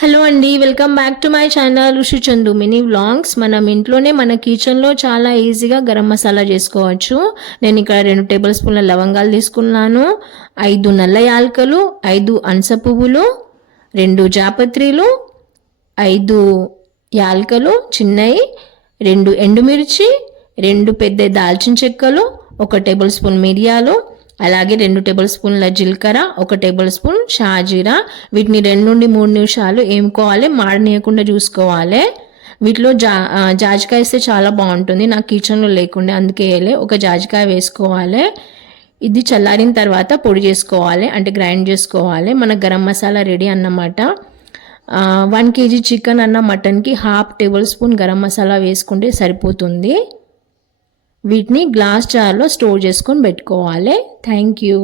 Hello అండి, welcome back to my channel ఋషి Chandu mini vlogs. మనం ఇంట్లోనే మన కిచెన్లో చాలా ఈజీగా గరం మసాలా చేసుకోవచ్చు. నేను ఇక్కడ 2 టేబుల్ స్పూన్ల లవంగాలు తీసుకున్నాను, 5 నల్ల యాలకులు, 5 అనస పువ్వులు, 2 జాపత్రిలు, 5 యాలకులు చిన్నవి, 2 ఎండుమిర్చి, 2 పెద్ద దాల్చిన చెక్కలు, 1 టేబుల్ స్పూన్ మిరియాలు, అలాగే 2 టేబుల్ స్పూన్ల జీలకర్ర, 1 టేబుల్ స్పూన్ షాజీరా. వీటిని 2 నుండి 3 నిమిషాలు ఏముకోవాలి, మాడనీయకుండా చూసుకోవాలి. వీటిలో జాజికాయ వేస్తే చాలా బాగుంటుంది. నాకు కిచెన్లో లేకుండా అందుకే ఒక జాజికాయ వేసుకోవాలి. ఇది చల్లారిన తర్వాత పొడి చేసుకోవాలి, అంటే గ్రైండ్ చేసుకోవాలి. మన గరం మసాలా రెడీ అన్నమాట. 1 kg చికెన్ అన్న మటన్కి 1/2 టేబుల్ స్పూన్ గరం మసాలా వేసుకుంటే సరిపోతుంది. వీటిని గ్లాస్ జార్లో స్టోర్ చేసుకొని పెట్టుకోవాలి. Thank you.